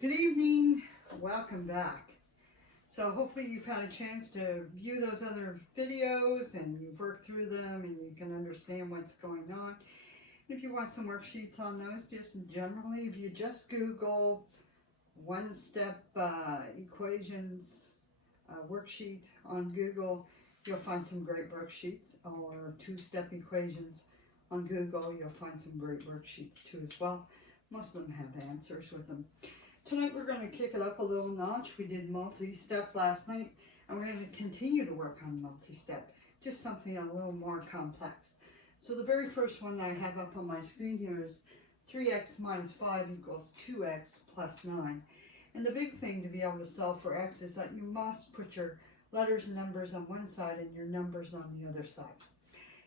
Good evening. Welcome back. So hopefully you've had a chance to view those other videos and you've worked through them and you can understand what's going on. If you want some worksheets on those, just generally, if you just Google one-step equations worksheet on Google, you'll find some great worksheets, or two-step equations on Google, you'll find some great worksheets too as well. Most of them have answers with them. Tonight we're going to kick it up a little notch. We did multi-step last night, and we're going to continue to work on multi-step, just something a little more complex. So the very first one that I have up on my screen here is 3x minus 5 equals 2x plus 9. And the big thing to be able to solve for x is that you must put your letters and numbers on one side and your numbers on the other side.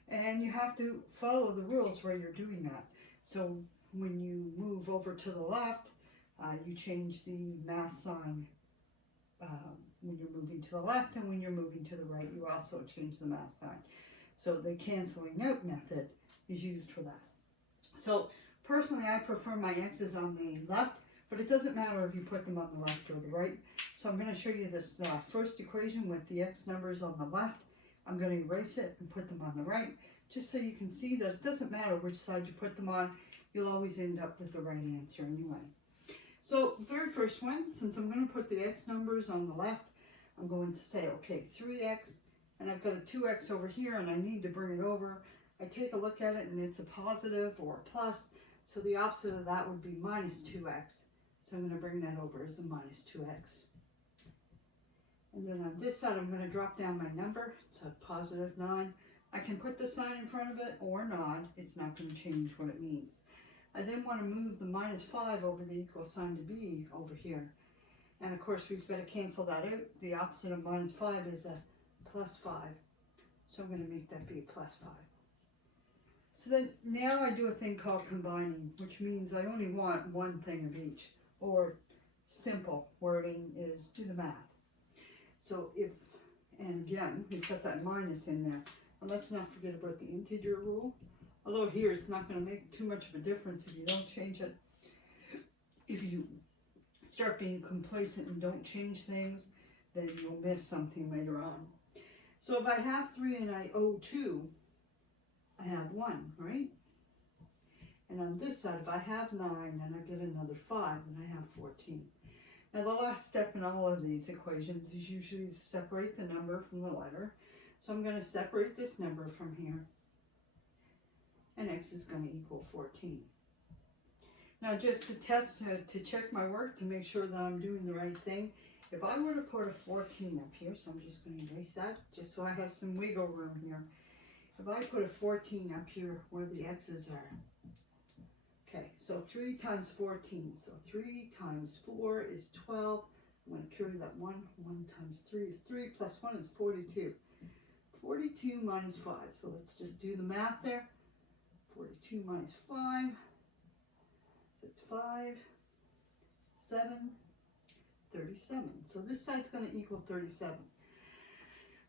And you have to follow the rules where you're doing that. So when you move over to the left, you change the math sign when you're moving to the left, and when you're moving to the right, you also change the math sign. So the canceling out method is used for that. So personally, I prefer my x's on the left, but it doesn't matter if you put them on the left or the right. So I'm going to show you this first equation with the x numbers on the left. I'm going to erase it and put them on the right, just so you can see that it doesn't matter which side you put them on, you'll always end up with the right answer anyway. So very first one, since I'm going to put the x numbers on the left, I'm going to say, okay, 3x, and I've got a 2x over here, and I need to bring it over. I take a look at it, and it's a positive or a plus, so the opposite of that would be minus 2x. So I'm going to bring that over as a minus 2x. And then on this side, I'm going to drop down my number. It's a positive 9. I can put the sign in front of it or not. It's not going to change what it means. I then want to move the minus 5 over the equal sign to be over here. And of course, we've got to cancel that out. The opposite of minus 5 is a plus 5. So I'm going to make that be a plus 5. So then now I do a thing called combining, which means I only want one thing of each. Or simple wording is do the math. So if, and again, we've got that minus in there. And let's not forget about the integer rule. Although here it's not going to make too much of a difference if you don't change it. If you start being complacent and don't change things, then you'll miss something later on. So if I have 3 and I owe 2, I have 1, right? And on this side, if I have 9 and I get another 5, then I have 14. Now the last step in all of these equations is usually to separate the number from the letter. So I'm going to separate this number from here. And x is going to equal 14. Now just to test, to check my work, to make sure that I'm doing the right thing, if I were to put a 14 up here, so I'm just going to erase that, just so I have some wiggle room here. If I put a 14 up here where the x's are, okay, so 3 times 14, so 3 times 4 is 12. I'm going to carry that 1. 1 times 3 is 3, plus 1 is 42. 42 minus 5, so let's just do the math there. 42 minus 5, that's 5, 7, 37. So this side's going to equal 37.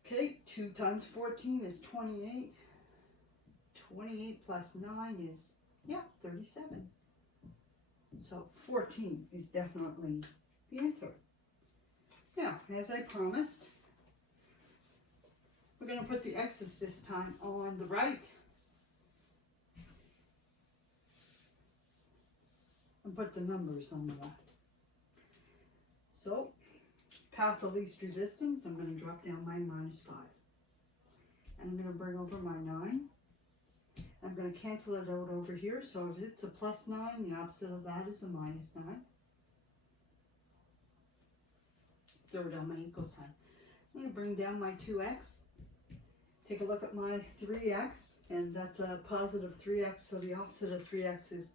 Okay, 2 times 14 is 28. 28 plus 9 is, 37. So 14 is definitely the answer. Now, as I promised, we're going to put the x's this time on the right. And put the numbers on the left. So, path of least resistance, I'm going to drop down my minus 5. And I'm going to bring over my 9. I'm going to cancel it out over here. So if it's a plus 9, the opposite of that is a minus 9. Throw down my equal sign. I'm going to bring down my 2x. Take a look at my 3x, and that's a positive 3x, so the opposite of 3x is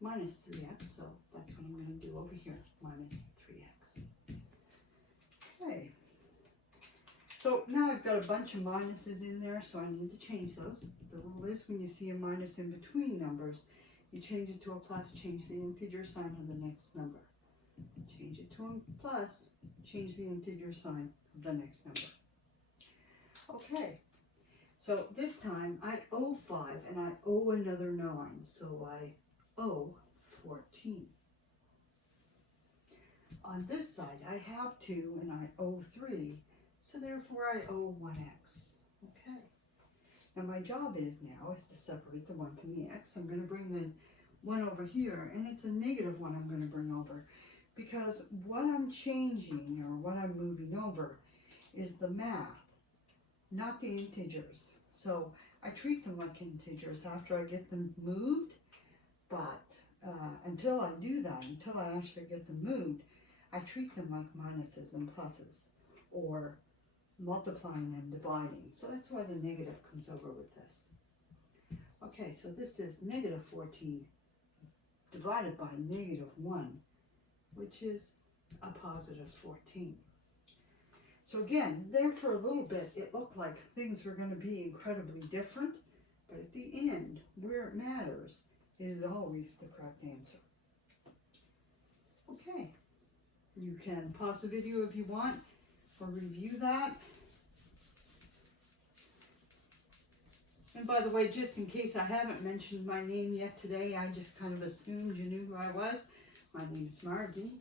minus 3x, so that's what I'm going to do over here, minus 3x. Okay, so now I've got a bunch of minuses in there, so I need to change those. The rule is when you see a minus in between numbers, you change it to a plus, change the integer sign of the next number. Change it to a plus, change the integer sign of the next number. Okay, so this time I owe 5 and I owe another 9, so I owe 14. On this side, I have 2 and I owe 3, so therefore I owe 1x. Okay. Now my job is to separate the 1 from the x. I'm going to bring the 1 over here, and it's a negative 1 I'm going to bring over, because what I'm changing or what I'm moving over is the math, not the integers. So I treat them like integers after I get them moved, but until I do that, until I actually get them moved, I treat them like minuses and pluses, or multiplying and dividing. So that's why the negative comes over with this. Okay, so this is negative 14 divided by negative 1, which is a positive 14. So again, there for a little bit, it looked like things were going to be incredibly different, but at the end, where it matters, it is always the correct answer. Okay, you can pause the video if you want, or review that. And by the way, just in case I haven't mentioned my name yet today, I just kind of assumed you knew who I was. My name is Margie,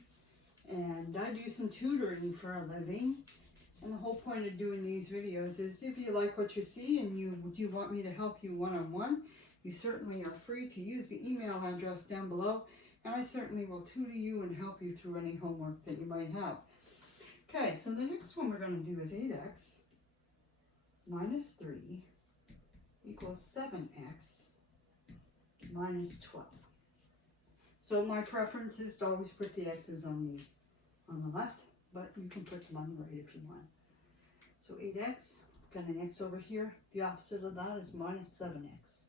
and I do some tutoring for a living. And the whole point of doing these videos is if you like what you see and you want me to help you one-on-one, you certainly are free to use the email address down below, and I certainly will tutor you and help you through any homework that you might have. Okay, so the next one we're going to do is 8x minus 3 equals 7x minus 12. So my preference is to always put the x's on the left, but you can put them on the right if you want. So 8x, got an x over here. The opposite of that is minus 7x.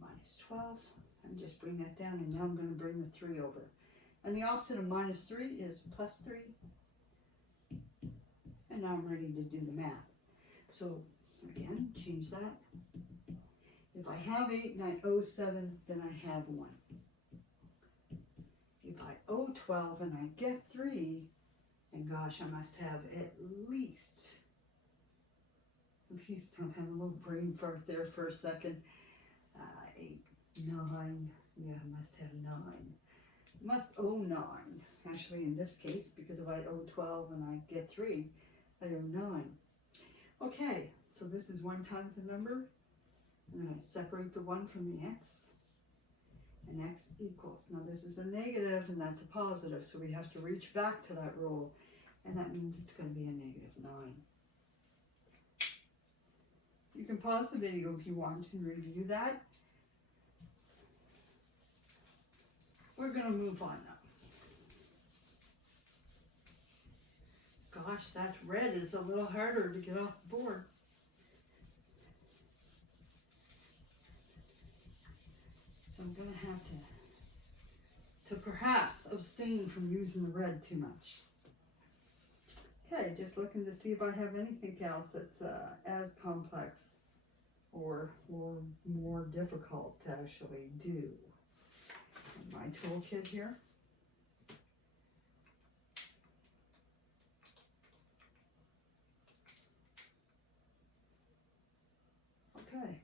Minus 12, and just bring that down, and now I'm going to bring the 3 over. And the opposite of minus 3 is plus 3. And now I'm ready to do the math. So again, change that. If I have 8 and I owe 7, then I have 1. If I owe 12 and I get 3, and gosh, I must have at least I'm having a little brain fart there for a second. 8, 9, yeah, I must have 9. Must owe 9, actually in this case, because if I owe 12 and I get 3, I owe 9. Okay, so this is 1 times the number. I'm going to separate the 1 from the x, and x equals. Now this is a negative and that's a positive, so we have to reach back to that rule, and that means it's going to be a negative 9. You can pause the video if you want and review that. We're going to move on now. Gosh, that red is a little harder to get off the board. So I'm going to have to perhaps abstain from using the red too much. Okay, just looking to see if I have anything else that's as complex or more difficult to actually do. My toolkit here. Okay.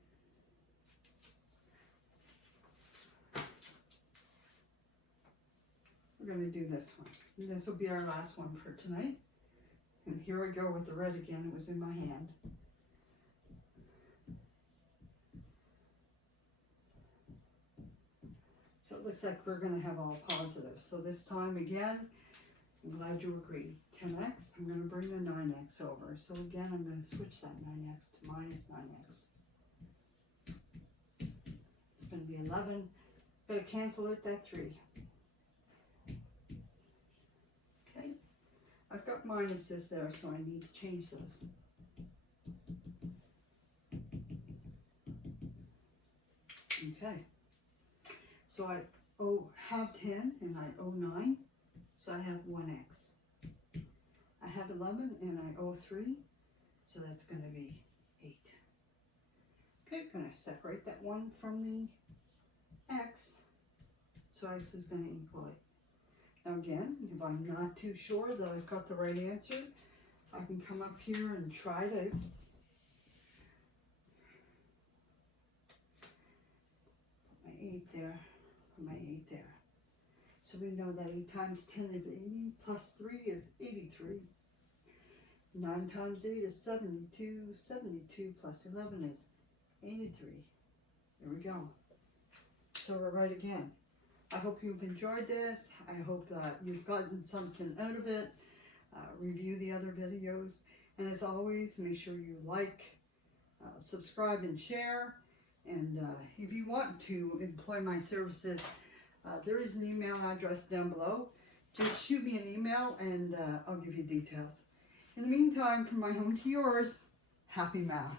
We're going to do this one. And this will be our last one for tonight. And here we go with the red again. It was in my hand. So it looks like we're going to have all positives. So this time again, I'm glad you agree. 10x, I'm going to bring the 9x over. So again, I'm going to switch that 9x to minus 9x. It's going to be 11. Got to cancel it, that 3. Okay. I've got minuses there, so I need to change those. Okay. So I have 10 and I owe 9, so I have 1x. I have 11 and I owe 3, so that's going to be 8. Okay, I'm going to separate that 1 from the x, so x is going to equal 8. Now again, if I'm not too sure that I've got the right answer, I can come up here and try to my 8 there, my 8 there. So we know that 8 times 10 is 80, plus 3 is 83. 9 times 8 is 72. 72 plus 11 is 83. There we go. So we're right again. I hope you've enjoyed this. I hope that you've gotten something out of it. Review the other videos. And as always, make sure you like, subscribe, and share. And if you want to employ my services, there is an email address down below. Just shoot me an email and I'll give you details. In the meantime, from my home to yours, happy math.